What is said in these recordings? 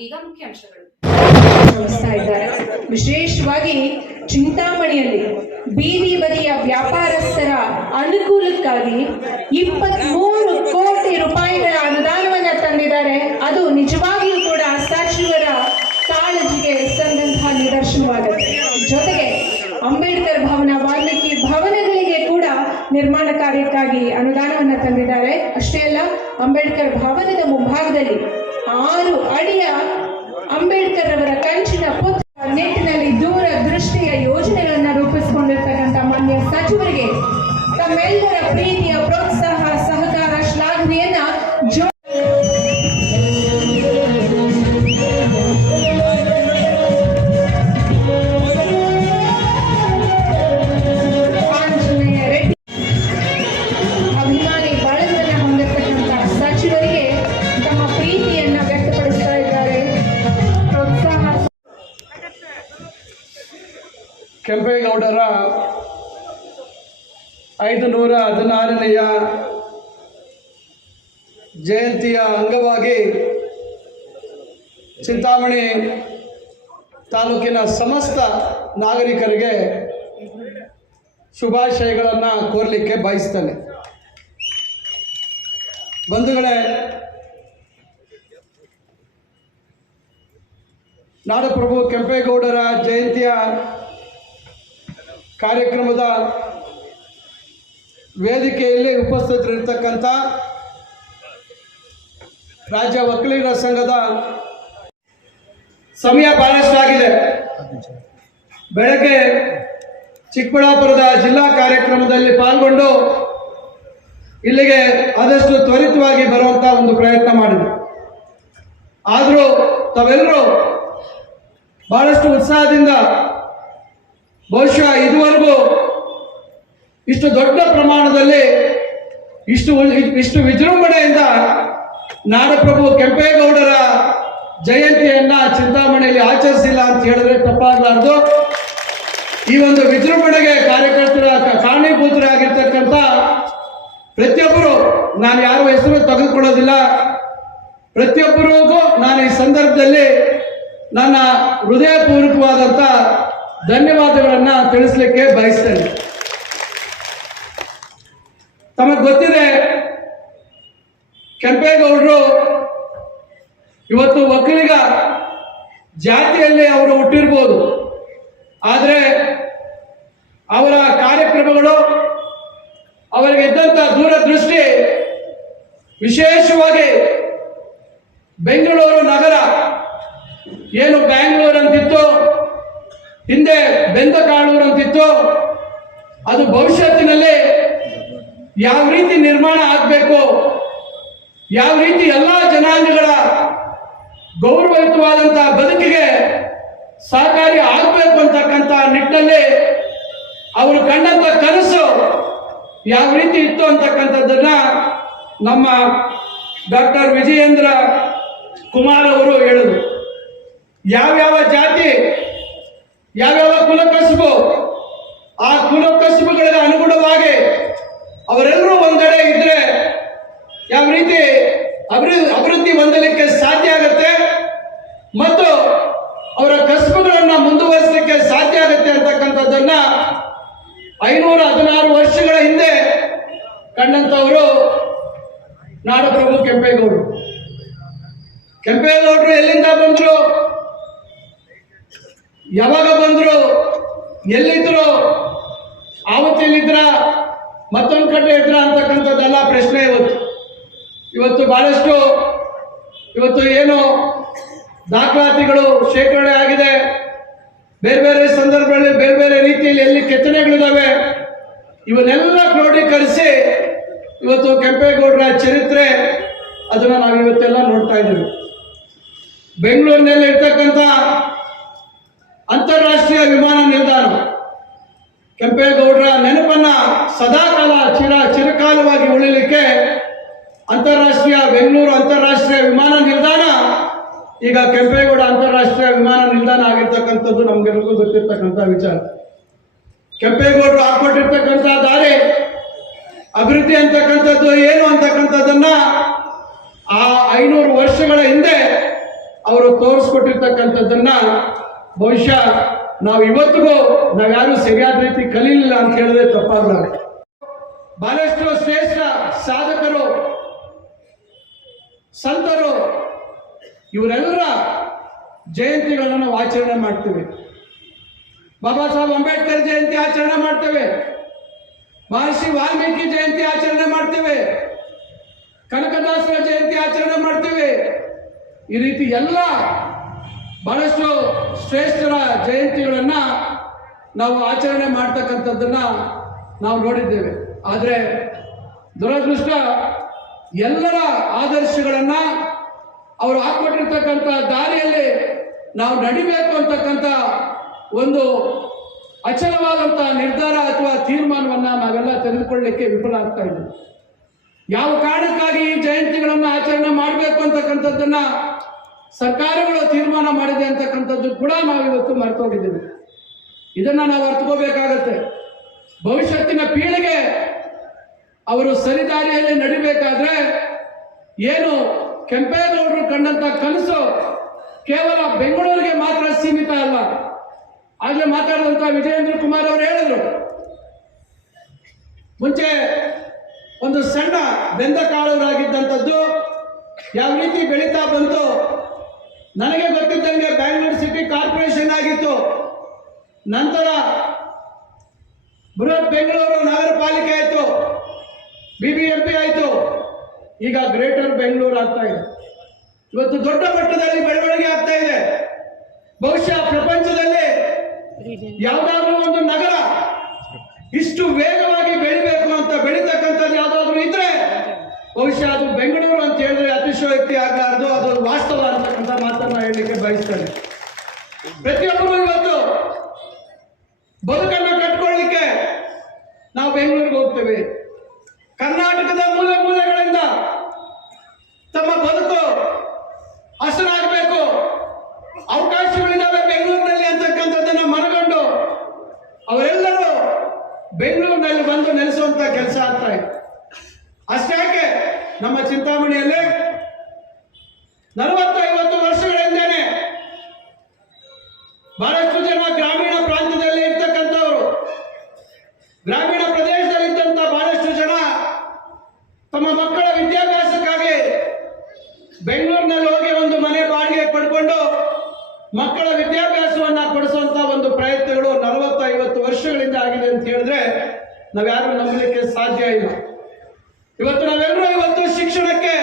ಇದೀಗ ಮುಖ್ಯಾಂಶಗಳು. ಇದ್ದಾರೆ. ವಿಶೇಷವಾಗಿ ಚಿಂತಾಮಣಿಯಲ್ಲಿ ಬೀದಿ ಬದಿಯ ವ್ಯಾಪಾರಸ್ಥರ ಅನುಕೂಲಕ್ಕಾಗಿ ಇಪ್ಪತ್ಮೂರು ಕೋಟಿ ರೂಪಾಯಿಗಳ ಅನುದಾನವನ್ನ ತಂದಿದ್ದಾರೆ. ಅದು ನಿಜವಾಗಿಯೂ ಕೂಡ ಸಚಿವರ ಕಾಳಜಿಗೆ ಸಂದಂತಹ ನಿದರ್ಶನವಾಗುತ್ತೆ ಜೊತೆಗೆ ಅಂಬೇಡ್ಕರ್ ಭವನ ವಾಲ್ಮೀಕಿ ಭವನಗಳಿಗೆ ಕೂಡ ನಿರ್ಮಾಣ ಕಾರ್ಯಕ್ಕಾಗಿ ಅನುದಾನವನ್ನ ತಂದಿದ್ದಾರೆ. ಅಷ್ಟೇ ಅಲ್ಲ, ಅಂಬೇಡ್ಕರ್ ಭವನದ ಮುಂಭಾಗದಲ್ಲಿ ಆರು ಅಡಿಯ ಅಂಬೇಡ್ಕರ್ ಅವರ ಜಯಂತಿಯ ಅಂಗವಾಗಿ ಚಿಂತಾಮಣಿ ತಾಲೂಕಿನ ಸಮಸ್ತ ನಾಗರಿಕರಿಗೆ ಶುಭಾಶಯಗಳನ್ನು ಕೋರಲಿಕ್ಕೆ ಬಯಸ್ತೇನೆ. ಬಂಧುಗಳೇ, ನಾಡಪ್ರಭು ಕೆಂಪೇಗೌಡರ ಜಯಂತಿಯ ಕಾರ್ಯಕ್ರಮದ ವೇದಿಕೆಯಲ್ಲಿ ಉಪಸ್ಥಿತರಿರ್ತಕ್ಕಂಥ ರಾಜ್ಯ ವಕೀಲರ ಸಂಘದ ಸಮಯ ಬಹಳಷ್ಟಾಗಿದೆ ಬೆಳಗ್ಗೆ ಚಿಕ್ಕಬಳ್ಳಾಪುರದ ಜಿಲ್ಲಾ ಕಾರ್ಯಕ್ರಮದಲ್ಲಿ ಪಾಲ್ಗೊಂಡು ಇಲ್ಲಿಗೆ ಆದಷ್ಟು ತ್ವರಿತವಾಗಿ ಬರುವಂತ ಒಂದು ಪ್ರಯತ್ನ ಮಾಡಿದೆ ಆದರೂ ತಾವೆಲ್ಲರೂ ಬಹಳಷ್ಟು ಉತ್ಸಾಹದಿಂದ ಬಹುಶಃ ಇದುವರೆಗೂ ಇಷ್ಟು ದೊಡ್ಡ ಪ್ರಮಾಣದಲ್ಲಿ ಇಷ್ಟು ಇಷ್ಟು ವಿಜೃಂಭಣೆಯಿಂದ ನಾಡಪ್ರಭು ಕೆಂಪೇಗೌಡರ ಜಯಂತಿಯನ್ನ ಚಿಂತಾಮಣಿಯಲ್ಲಿ ಆಚರಿಸಿಲ್ಲ ಅಂತ ಹೇಳಿದ್ರೆ ತಪ್ಪಾಗಲಾರ್ದು. ಈ ಒಂದು ವಿಜೃಂಭಣೆಗೆ ಕಾರ್ಯಕರ್ತರ ಕಾರಣೀಭೂತರಾಗಿರ್ತಕ್ಕಂಥ ಪ್ರತಿಯೊಬ್ಬರು, ನಾನು ಯಾರ ಹೆಸರು ತೆಗೆದುಕೊಳ್ಳೋದಿಲ್ಲ. ಪ್ರತಿಯೊಬ್ಬರಿಗೂ ನಾನು ಈ ಸಂದರ್ಭದಲ್ಲಿ ನನ್ನ ಹೃದಯಪೂರ್ವಕವಾದಂಥ ಧನ್ಯವಾದಗಳನ್ನು ತಿಳಿಸ್ಲಿಕ್ಕೆ ಬಯಸ್ತೇನೆ. ತಮಗೆ ಗೊತ್ತಿದೆ ಕೆಂಪೇಗೌಡರು ಇವತ್ತು ಒಕ್ಕಲಿಗ ಜಾತಿಯಲ್ಲಿ ಅವರು ಹುಟ್ಟಿರ್ಬೋದು. ಆದರೆ ಅವರ ಕಾರ್ಯಕ್ರಮಗಳು ಅವರಿಗೆ ಇದ್ದಂಥ ದೂರದೃಷ್ಟಿ ವಿಶೇಷವಾಗಿ ಬೆಂಗಳೂರು ನಗರ ಏನು ಬ್ಯಾಂಗ್ಳೂರ್ ಅಂತಿತ್ತು ಹಿಂದೆ ಬೆಂದಕಾಳೂರು ಅಂತಿತ್ತು ಅದು ಭವಿಷ್ಯತ್ತಿನಲ್ಲಿ ಯಾವ ರೀತಿ ನಿರ್ಮಾಣ ಆಗಬೇಕು ಯಾವ ರೀತಿ ಎಲ್ಲ ಜನಾಂಗಗಳ ಗೌರವಯುತವಾದಂತಹ ಬದುಕಿಗೆ ಸಹಕಾರಿ ಆಗಬೇಕು ಅಂತಕ್ಕಂಥ ನಿಟ್ಟಿನಲ್ಲಿ ಅವರು ಕಂಡಂತ ಕನಸು ಯಾವ ರೀತಿ ಇತ್ತು ಅಂತಕ್ಕಂಥದ್ದನ್ನ ನಮ್ಮ ಡಾಕ್ಟರ್ ವಿಜಯೇಂದ್ರ ಕುಮಾರ್ ಅವರು ಹೇಳಿದರು. ಯಾವ್ಯಾವ ಜಾತಿ ಯಾವ್ಯಾವ ಕುಲಕಸುಬು, ಆ ಕುಲಕಸುಬುಗಳಿಗೆ ಅನುಗುಣವಾಗಿ ಅವರೆಲ್ಲರೂ ಒಂದೆಡೆ ಇದ್ರೆ ಯಾವ ರೀತಿ ಅಭಿವೃದ್ಧಿ ಅಭಿವೃದ್ಧಿ ಹೊಂದಲಿಕ್ಕೆ ಸಾಧ್ಯ ಆಗುತ್ತೆ ಮತ್ತು ಅವರ ಕಸಬುಗಳನ್ನು ಮುಂದುವರಿಸಲಿಕ್ಕೆ ಸಾಧ್ಯ ಆಗುತ್ತೆ ಅಂತಕ್ಕಂಥದ್ದನ್ನ ಐನೂರ ಹದಿನಾರು ವರ್ಷಗಳ ಹಿಂದೆ ಕಂಡಂಥವರು ನಾಡಪ್ರಭು ಕೆಂಪೇಗೌಡರು. ಕೆಂಪೇಗೌಡರು ಎಲ್ಲಿಂದ ಬಂದ್ರು? ಯಾವಾಗ ಬಂದ್ರು? ಎಲ್ಲಿದ್ರು? ಆವತ್ತಿಲ್ಲಿದ್ರ ಮತ್ತೊಂದು ಕಡೆ ಇದ್ರ ಅಂತಕ್ಕಂಥದ್ದೆಲ್ಲ ಪ್ರಶ್ನೆ ಇವತ್ತು. ಇವತ್ತು ಬಹಳಷ್ಟು, ಇವತ್ತು ಏನು ದಾಖಲಾತಿಗಳು, ಶೇಖರಣೆ ಆಗಿದೆ. ಬೇರೆ ಬೇರೆ ಸಂದರ್ಭಗಳಲ್ಲಿ ಬೇರೆ ಬೇರೆ ರೀತಿಯಲ್ಲಿ ಎಲ್ಲಿ ಕೆತ್ತನೆಗಳಿದ್ದಾವೆ ಇವನ್ನೆಲ್ಲ ಕ್ರೋಢೀಕರಿಸಿ ಇವತ್ತು ಕೆಂಪೇಗೌಡರ ಚರಿತ್ರೆ, ಅದನ್ನು ನಾವು ಇವತ್ತೆಲ್ಲ ನೋಡ್ತಾ ಇದ್ದೀವಿ. ಬೆಂಗಳೂರಿನಲ್ಲಿ ಇರ್ತಕ್ಕಂಥ ಅಂತಾರಾಷ್ಟ್ರೀಯ ವಿಮಾನ ನಿಲ್ದಾಣ, ಕೆಂಪೇಗೌಡರ ನೆನಪನ್ನ ಸದಾಕಾಲ ಚಿರ ಚಿರಕಾಲವಾಗಿ ಉಳಿಲಿಕ್ಕೆ ಅಂತಾರಾಷ್ಟ್ರೀಯ ಬೆಂಗಳೂರು ಅಂತಾರಾಷ್ಟ್ರೀಯ ವಿಮಾನ ನಿಲ್ದಾಣ, ಈಗ ಕೆಂಪೇಗೌಡ ಅಂತಾರಾಷ್ಟ್ರೀಯ ವಿಮಾನ ನಿಲ್ದಾಣ ಆಗಿರ್ತಕ್ಕಂಥದ್ದು ನಮ್ಗೆಲ್ರಿಗೂ ಗೊತ್ತಿರ್ತಕ್ಕಂಥ ವಿಚಾರ. ಕೆಂಪೇಗೌಡರು ಹಾಕೊಟ್ಟಿರ್ತಕ್ಕಂಥ ದಾರಿ, ಅಭಿವೃದ್ಧಿ ಅಂತಕ್ಕಂಥದ್ದು ಏನು ಅಂತಕ್ಕಂಥದ್ದನ್ನ ಆ ಐನೂರು ವರ್ಷಗಳ ಹಿಂದೆ ಅವರು ತೋರಿಸ್ಕೊಟ್ಟಿರ್ತಕ್ಕಂಥದ್ದನ್ನ ಬಹುಶಃ ನಾವು ಇವತ್ತಿಗೂ ನಾವ್ಯಾರು ಸರಿಯಾದ ರೀತಿ ಕಲೀಲಿಲ್ಲ ಅಂತ ಹೇಳಿದ್ರೆ ತಪ್ಪಾಗಲ್ಲ ಬಹಳಷ್ಟು ಶ್ರೇಷ್ಠ ಸಾಧಕರು ಸಂತರು, ಇವರೆಲ್ಲರ ಜಯಂತಿಗಳನ್ನು ನಾವು ಆಚರಣೆ ಮಾಡ್ತೇವೆ. ಬಾಬಾ ಸಾಹೇಬ್ ಅಂಬೇಡ್ಕರ್ ಜಯಂತಿ ಆಚರಣೆ ಮಾಡ್ತೇವೆ. ಮಹರ್ಷಿ ವಾಲ್ಮೀಕಿ ಜಯಂತಿ ಆಚರಣೆ ಮಾಡ್ತೇವೆ. ಕನಕದಾಸರ ಜಯಂತಿ ಆಚರಣೆ ಮಾಡ್ತೇವೆ. ಈ ರೀತಿ ಎಲ್ಲ ಬಹಳಷ್ಟು ಶ್ರೇಷ್ಠರ ಜಯಂತಿಗಳನ್ನು ನಾವು ಆಚರಣೆ ಮಾಡ್ತಕ್ಕಂಥದ್ದನ್ನು ನಾವು ನೋಡಿದ್ದೇವೆ. ಆದರೆ ದುರದೃಷ್ಟ ಎಲ್ಲರ ಆದರ್ಶಗಳನ್ನ ಅವರು ಹಾಕೊಟ್ಟಿರ್ತಕ್ಕಂಥ ದಾರಿಯಲ್ಲಿ ನಾವು ನಡಿಬೇಕು ಅಂತಕ್ಕಂಥ ಒಂದು ಅಚಲವಾದಂಥ ನಿರ್ಧಾರ ಅಥವಾ ತೀರ್ಮಾನವನ್ನು ನಾವೆಲ್ಲ ತೆಗೆದುಕೊಳ್ಳಲಿಕ್ಕೆ ವಿಫಲ ಆಗ್ತಾ ಇದ್ದೀವಿ ಯಾವ ಕಾರಣಕ್ಕಾಗಿ ಈ ಜಯಂತಿಗಳನ್ನು ಆಚರಣೆ ಮಾಡಬೇಕು ಅಂತಕ್ಕಂಥದ್ದನ್ನ ಸರ್ಕಾರಗಳು ತೀರ್ಮಾನ ಮಾಡಿದೆ ಅಂತಕ್ಕಂಥದ್ದು ಕೂಡ ನಾವು ಇವತ್ತು ಮರೆತೋಗಿದ್ದೀವಿ. ಇದನ್ನ ನಾವು ಅರ್ಥಕೋಬೇಕಾಗತ್ತೆ. ಭವಿಷ್ಯತ್ತಿನ ಪೀಳಿಗೆ ಅವರು ಸರಿದಾರಿಯಲ್ಲಿ ನಡಿಬೇಕಾದ್ರೆ ಏನು ಕೆಂಪೇಗೌಡರು ಕಂಡಂತ ಕನಸು ಕೇವಲ ಬೆಂಗಳೂರಿಗೆ ಮಾತ್ರ ಸೀಮಿತ ಅಲ್ಲ. ಆಗಲೇ ಮಾತಾಡಿದಂತ ವಿಜಯೇಂದ್ರ ಕುಮಾರ್ ಅವರು ಹೇಳಿದ್ರು. ಮುಂಚೆ ಒಂದು ಸಣ್ಣ ಬೆಂದ ಕಾಳುಗಳಾಗಿದ್ದಂಥದ್ದು ಯಾವ ರೀತಿ ಬೆಳೀತಾ ಬಂತು ನನಗೆ ಗೊತ್ತಿದ್ದಂಗೆ ಬ್ಯಾಂಗ್ಳೂರ್ ಸಿಟಿ ಕಾರ್ಪೊರೇಷನ್ ಆಗಿತ್ತು. ನಂತರ ಬೃಹತ್ ಬೆಂಗಳೂರು ನಗರ ಪಾಲಿಕೆ ಆಯಿತು. ಬಿ ಬಿ ಆಯಿತು. ಈಗ ಗ್ರೇಟರ್ ಬೆಂಗಳೂರು ಆಗ್ತಾ ಇದೆ. ಇವತ್ತು ದೊಡ್ಡ ಮಟ್ಟದಲ್ಲಿ ಬೆಳವಣಿಗೆ ಆಗ್ತಾ ಇದೆ. ಬಹುಶಃ ಪ್ರಪಂಚದಲ್ಲಿ ಯಾವುದಾದ್ರೂ ಒಂದು ನಗರ ಇಷ್ಟು ವೇಗವಾಗಿ ಬೆಳಿಬೇಕು ಅಂತ ಬೆಳೀತಕ್ಕಂಥದ್ದು ಯಾವುದಾದ್ರೂ ಇದ್ರೆ ಬಹುಶಃ ಅದು ಬೆಂಗಳೂರು ಅಂತ ಹೇಳಿದ್ರೆ ಅತಿಶಯೋಕ್ತಿ ಆಗಲಾರದು, ಅದು ವಾಸ್ತವ ಅಂತಕ್ಕಂಥ ಮಾತನ್ನ ಹೇಳಲಿಕ್ಕೆ ಬಯಸ್ತೇನೆ. ಪ್ರತಿಯೊಬ್ಬರು ಇವತ್ತು ಬದುಕನ್ನು ಕಟ್ಕೊಳ್ಳಿಕ್ಕೆ ನಾವು ಬೆಂಗಳೂರಿಗೆ ಹೋಗ್ತೇವೆ ಕರ್ನಾಟಕದ ಮೂಲೆ ಮೂಲೆಗಳಿಂದ ತಮ್ಮ ಬದುಕು ಹಸನಾಗಬೇಕು ಅವಕಾಶಗಳಿದ್ದಾವೆ ಬೆಂಗಳೂರಿನಲ್ಲಿ ಅಂತಕ್ಕಂಥದ್ದನ್ನ ಮನಗಂಡು ಅವರೆಲ್ಲರೂ ಬೆಂಗಳೂರಿನಲ್ಲಿ ಬಂದು ನೆಲೆಸುವಂತ ಕೆಲಸ ಆಗ್ತಾ ಇದೆ ಅಷ್ಟೇ ಯಾಕೆ ನಮ್ಮ ಚಿಂತಾಮಣಿಯಲ್ಲಿ ನಲವತ್ತು ಐವತ್ತು ವರ್ಷಗಳ ಹಿಂದೆನೆ ಬಹಳಷ್ಟು ಜನ ಗ್ರಾಮೀಣ ಪ್ರಾಂತ್ಯದಲ್ಲಿ ಇರ್ತಕ್ಕಂಥವ್ರು ಗ್ರಾಮೀಣ ಪ್ರದೇಶದಲ್ಲಿ ಇದ್ದಂತ ಬಹಳಷ್ಟು ಜನ ತಮ್ಮ ಮಕ್ಕಳ ವಿದ್ಯಾಭ್ಯಾಸಕ್ಕಾಗಿ ಬೆಂಗಳೂರಿನಲ್ಲಿ ಹೋಗಿ ಒಂದು ಮನೆ ಬಾಡಿಗೆ ಪಡ್ಕೊಂಡು ಮಕ್ಕಳ ವಿದ್ಯಾಭ್ಯಾಸವನ್ನ ಕೊಡಿಸುವಂತ ಒಂದು ಪ್ರಯತ್ನಗಳು ನಲವತ್ತು ಐವತ್ತು ವರ್ಷಗಳಿಂದ ಆಗಿದೆ ಅಂತ ಹೇಳಿದ್ರೆ ನಾವ್ಯಾರು ನಂಬಲಿಕ್ಕೆ ಸಾಧ್ಯ ಇಲ್ಲ ಇವತ್ತು ನಾವೆಲ್ಲರೂ ಇವತ್ತು ಶಿಕ್ಷಣಕ್ಕೆ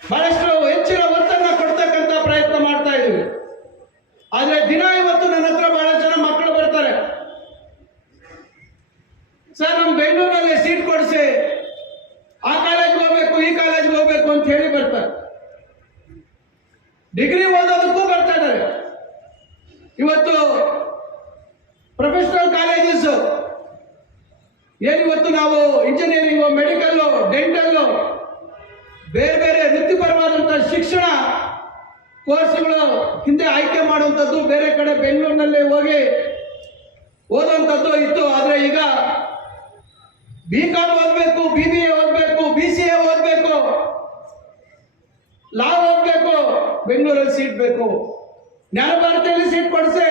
ಬಹಳಷ್ಟು ಹೆಚ್ಚಿನ ಒತ್ತನ್ನ ಕೊಡ್ತಕ್ಕಂಥ ಪ್ರಯತ್ನ ಮಾಡ್ತಾ ಇದ್ದೀವಿ ಆದ್ರೆ ದಿನ ಇವತ್ತು ನನ್ನ ಹತ್ರ ಬಹಳ ಜನ ಮಕ್ಕಳು ಬರ್ತಾರೆ ಸರ್ ನಮ್ಮ ಬೆಂಗಳೂರಲ್ಲಿ ಸೀಟ್ ಕೊಡಿಸಿ ಆ ಕಾಲೇಜ್ಗೆ ಹೋಗ್ಬೇಕು ಈ ಕಾಲೇಜ್ಗೆ ಹೋಗ್ಬೇಕು ಅಂತ ಹೇಳಿ ಬರ್ತಾರೆ ಡಿಗ್ರಿ ಓದೋದಕ್ಕೂ ಬರ್ತಾ ಇದ್ದಾರೆ ಇವತ್ತು ಪ್ರೊಫೆಷನಲ್ ಕಾಲೇಜಸ್ ಏನಿವತ್ತು ನಾವು ಇಂಜಿನಿಯರಿಂಗು ಮೆಡಿಕಲ್ಲು ಡೆಂಟಲ್ಲು ಬೇರೆ ಬೇರೆ ವೃತ್ತಿಪರವಾದಂಥ ಶಿಕ್ಷಣ ಕೋರ್ಸ್ಗಳು ಹಿಂದೆ ಆಯ್ಕೆ ಮಾಡುವಂಥದ್ದು ಬೇರೆ ಕಡೆ ಬೆಂಗಳೂರಿನಲ್ಲಿ ಹೋಗಿ ಓದುವಂಥದ್ದು ಇತ್ತು. ಆದರೆ ಈಗ ಬಿ ಕಾಮ್ ಓದಬೇಕು ಬಿ ಬಿ ಎ ಓದಬೇಕು ಬಿ ಸಿ ಎ ಓದಬೇಕು ಲಾ ಓದಬೇಕು, ಬೆಂಗಳೂರಲ್ಲಿ ಸೀಟ್ ಬೇಕು. ಜ್ಞಾನ ಭಾರತಿಯಲ್ಲಿ ಸೀಟ್ ಕೊಡಿಸಿ,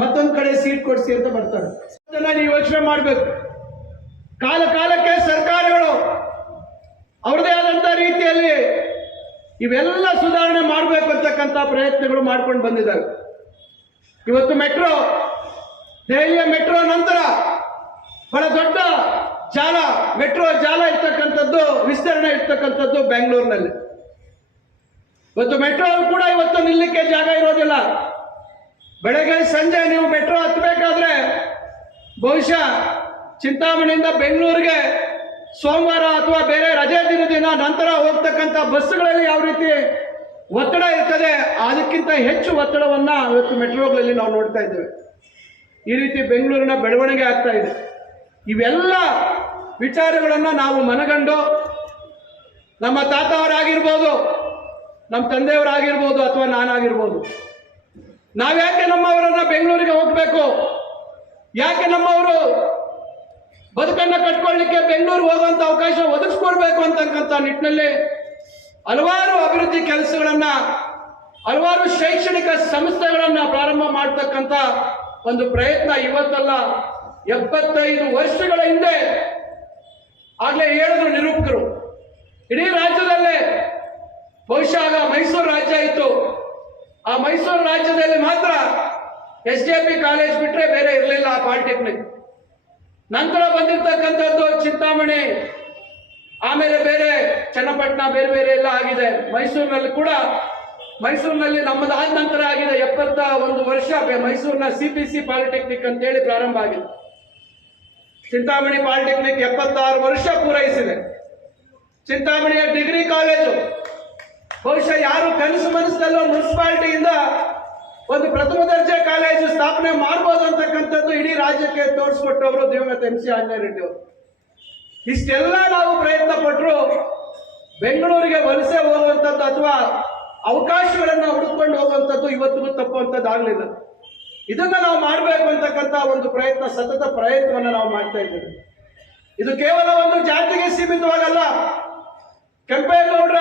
ಮತ್ತೊಂದು ಕಡೆ ಸೀಟ್ ಕೊಡಿಸಿ ಅಂತ ಬರ್ತಾರೆ. ನೀವು ಯೋಚನೆ ಮಾಡಬೇಕು. ಕಾಲ ಕಾಲಕ್ಕೆ ಸರ್ಕಾರಗಳು ಅವ್ರದೇ ಆದಂತ ರೀತಿಯಲ್ಲಿ ಇವೆಲ್ಲ ಸುಧಾರಣೆ ಮಾಡಬೇಕು ಅಂತಕ್ಕಂಥ ಪ್ರಯತ್ನಗಳು ಮಾಡ್ಕೊಂಡು ಬಂದಿದ್ದಾರೆ ಇವತ್ತು ಮೆಟ್ರೋ, ದೆಹಲಿಯ ಮೆಟ್ರೋ ನಂತರ ಬಹಳ ದೊಡ್ಡ ಜಾಲ, ಮೆಟ್ರೋ ಜಾಲ ಇರ್ತಕ್ಕಂಥದ್ದು, ವಿಸ್ತರಣೆ ಇರ್ತಕ್ಕಂಥದ್ದು ಬೆಂಗಳೂರಿನಲ್ಲಿ. ಇವತ್ತು ಮೆಟ್ರೋ ಕೂಡ ಇವತ್ತು ನಿಲ್ಲಕ್ಕೆ ಜಾಗ ಇರೋದಿಲ್ಲ. ಬೆಳಗ್ಗೆ ಸಂಜೆ ನೀವು ಮೆಟ್ರೋ ಹತ್ತಬೇಕಾದ್ರೆ ಬಹುಶಃ ಚಿಂತಾಮಣಿಯಿಂದ ಬೆಂಗಳೂರಿಗೆ ಸೋಮವಾರ ಅಥವಾ ಬೇರೆ ರಜೆ ದಿನದಿಂದ ನಂತರ ಹೋಗ್ತಕ್ಕಂಥ ಬಸ್ಗಳಲ್ಲಿ ಯಾವ ರೀತಿ ಒತ್ತಡ ಇರ್ತದೆ, ಅದಕ್ಕಿಂತ ಹೆಚ್ಚು ಒತ್ತಡವನ್ನ ಇವತ್ತು ಮೆಟ್ರೋಗಳಲ್ಲಿ ನಾವು ನೋಡ್ತಾ ಇದ್ದೇವೆ. ಈ ರೀತಿ ಬೆಂಗಳೂರಿನ ಬೆಳವಣಿಗೆ ಆಗ್ತಾ ಇದೆ. ಇವೆಲ್ಲ ವಿಚಾರಗಳನ್ನು ನಾವು ಮನಗಂಡು ನಮ್ಮ ತಾತವರಾಗಿರ್ಬೋದು ನಮ್ಮ ತಂದೆಯವರಾಗಿರ್ಬೋದು ಅಥವಾ ನಾನಾಗಿರ್ಬೋದು. ನಾವ್ಯಾಕೆ ನಮ್ಮವರನ್ನ ಬೆಂಗಳೂರಿಗೆ ಹೋಗಬೇಕು? ಯಾಕೆ ನಮ್ಮವರು ಬದುಕನ್ನು ಕಟ್ಕೊಳ್ಳಿಕ್ಕೆ ಬೆಂಗಳೂರು ಹೋಗುವಂತ ಅವಕಾಶ ಒದಗಿಸ್ಕೊಡ್ಬೇಕು ಅಂತಕ್ಕಂಥ ನಿಟ್ಟಿನಲ್ಲಿ ಹಲವಾರು ಅಭಿವೃದ್ಧಿ ಕೆಲಸಗಳನ್ನ, ಹಲವಾರು ಶೈಕ್ಷಣಿಕ ಸಂಸ್ಥೆಗಳನ್ನ ಪ್ರಾರಂಭ ಮಾಡ್ತಕ್ಕಂಥ ಒಂದು ಪ್ರಯತ್ನ ಇವತ್ತಲ್ಲ. ಎಪ್ಪತ್ತೈದು ವರ್ಷಗಳ ಹಿಂದೆ ಆಗ್ಲೇ ಹೇಳಿದ್ರು ನಿರೂಪಕರು. ಇಡೀ ರಾಜ್ಯದಲ್ಲೇ ಬಹುಶಃ ಆಗ ಮೈಸೂರು ರಾಜ್ಯ ಇತ್ತು. ಆ ಮೈಸೂರು ರಾಜ್ಯದಲ್ಲಿ ಮಾತ್ರ ಎಸ್ ಡಿ ಪಿ ಕಾಲೇಜ್ ಬಿಟ್ರೆ ಬೇರೆ ಇರಲಿಲ್ಲ ಆ ಪಾಲಿಟೆಕ್ನಿಕ್. ನಂತರ ಬಂದಿರತಕ್ಕಂಥದ್ದು ಚಿಂತಾಮಣಿ, ಆಮೇಲೆ ಬೇರೆ ಚನ್ನಪಟ್ಟಣ ಬೇರೆ ಬೇರೆ ಎಲ್ಲ ಆಗಿದೆ. ಮೈಸೂರಿನಲ್ಲಿ ಕೂಡ, ಮೈಸೂರಿನಲ್ಲಿ ನಮ್ಮದಾದ ನಂತರ ಆಗಿದೆ ಎಪ್ಪತ್ತ ಒಂದು ವರ್ಷ ಮೈಸೂರಿನ ಸಿ ಪಿ ಸಿ ಪಾಲಿಟೆಕ್ನಿಕ್ ಅಂತೇಳಿ ಪ್ರಾರಂಭ ಆಗಿದೆ. ಚಿಂತಾಮಣಿ ಪಾಲಿಟೆಕ್ನಿಕ್ ಎಪ್ಪತ್ತಾರು ವರ್ಷ ಪೂರೈಸಿದೆ. ಚಿಂತಾಮಣಿಯ ಡಿಗ್ರಿ ಕಾಲೇಜು ಬಹುಶಃ ಯಾರು ಕನಸು ಮನಸ್ಸಲ್ಲೋ ಮುನ್ಸಿಪಾಲಿಟಿಯಿಂದ ಒಂದು ಪ್ರಥಮ ದರ್ಜೆ ಕಾಲೇಜು ಸ್ಥಾಪನೆ ಮಾಡ್ಬೋದು ಅಂತಕ್ಕಂಥದ್ದು ಇಡೀ ರಾಜ್ಯಕ್ಕೆ ತೋರಿಸ್ಕೊಟ್ಟವರು ದಿವಂಗತ ಎಂ ಸಿ ಆಂಜನೇಯ ಅವರು. ಇಷ್ಟೆಲ್ಲ ನಾವು ಪ್ರಯತ್ನ ಪಟ್ಟರು ಬೆಂಗಳೂರಿಗೆ ವಲಸೆ ಹೋಗುವಂಥದ್ದು ಅಥವಾ ಅವಕಾಶಗಳನ್ನು ಹುಡುಕೊಂಡು ಹೋಗುವಂಥದ್ದು ಇವತ್ತಿಗೂ ತಪ್ಪುವಂಥದ್ದು ಆಗಲಿಲ್ಲ. ಇದನ್ನ ನಾವು ಮಾಡಬೇಕು ಅಂತಕ್ಕಂಥ ಒಂದು ಪ್ರಯತ್ನ, ಸತತ ಪ್ರಯತ್ನವನ್ನು ನಾವು ಮಾಡ್ತಾ ಇದ್ದೇವೆ. ಇದು ಕೇವಲ ಒಂದು ಜಾತಿಗೆ ಸೀಮಿತವಾಗಲ್ಲ. ಕೆಂಪೇಗೌಡರ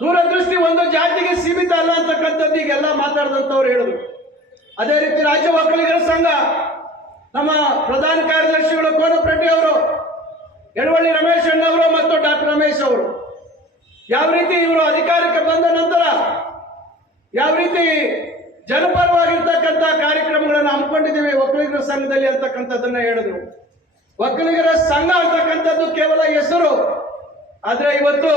ದೂರದೃಷ್ಟಿ ಒಂದು ಜಾತಿಗೆ ಸೀಮಿತ ಅಲ್ಲ ಅಂತಕ್ಕಂಥದ್ದು ಈಗೆಲ್ಲ ಮಾತಾಡಿದಂಥವ್ರು ಹೇಳಿದ್ರು ಅದೇ ರೀತಿ ರಾಜ್ಯ ಒಕ್ಕಲಿಗರ ಸಂಘ, ನಮ್ಮ ಪ್ರಧಾನ ಕಾರ್ಯದರ್ಶಿಗಳು ಕೋನಪ್ರಡ್ಡಿ ಅವರು, ಯಡವಳ್ಳಿ ರಮೇಶ್ ಅಣ್ಣವರು ಮತ್ತು ಡಾಕ್ಟರ್ ರಮೇಶ್ ಅವರು. ಯಾವ ರೀತಿ ಇವರು ಅಧಿಕಾರಕ್ಕೆ ಬಂದ ನಂತರ ಯಾವ ರೀತಿ ಜನಪರವಾಗಿರ್ತಕ್ಕಂಥ ಕಾರ್ಯಕ್ರಮಗಳನ್ನು ಹಮ್ಮಿಕೊಂಡಿದ್ದೀವಿ ಒಕ್ಕಲಿಗರ ಸಂಘದಲ್ಲಿ ಅಂತಕ್ಕಂಥದ್ದನ್ನ ಹೇಳಿದ್ರು. ಒಕ್ಕಲಿಗರ ಸಂಘ ಅಂತಕ್ಕಂಥದ್ದು ಕೇವಲ ಹೆಸರು, ಆದರೆ ಇವತ್ತು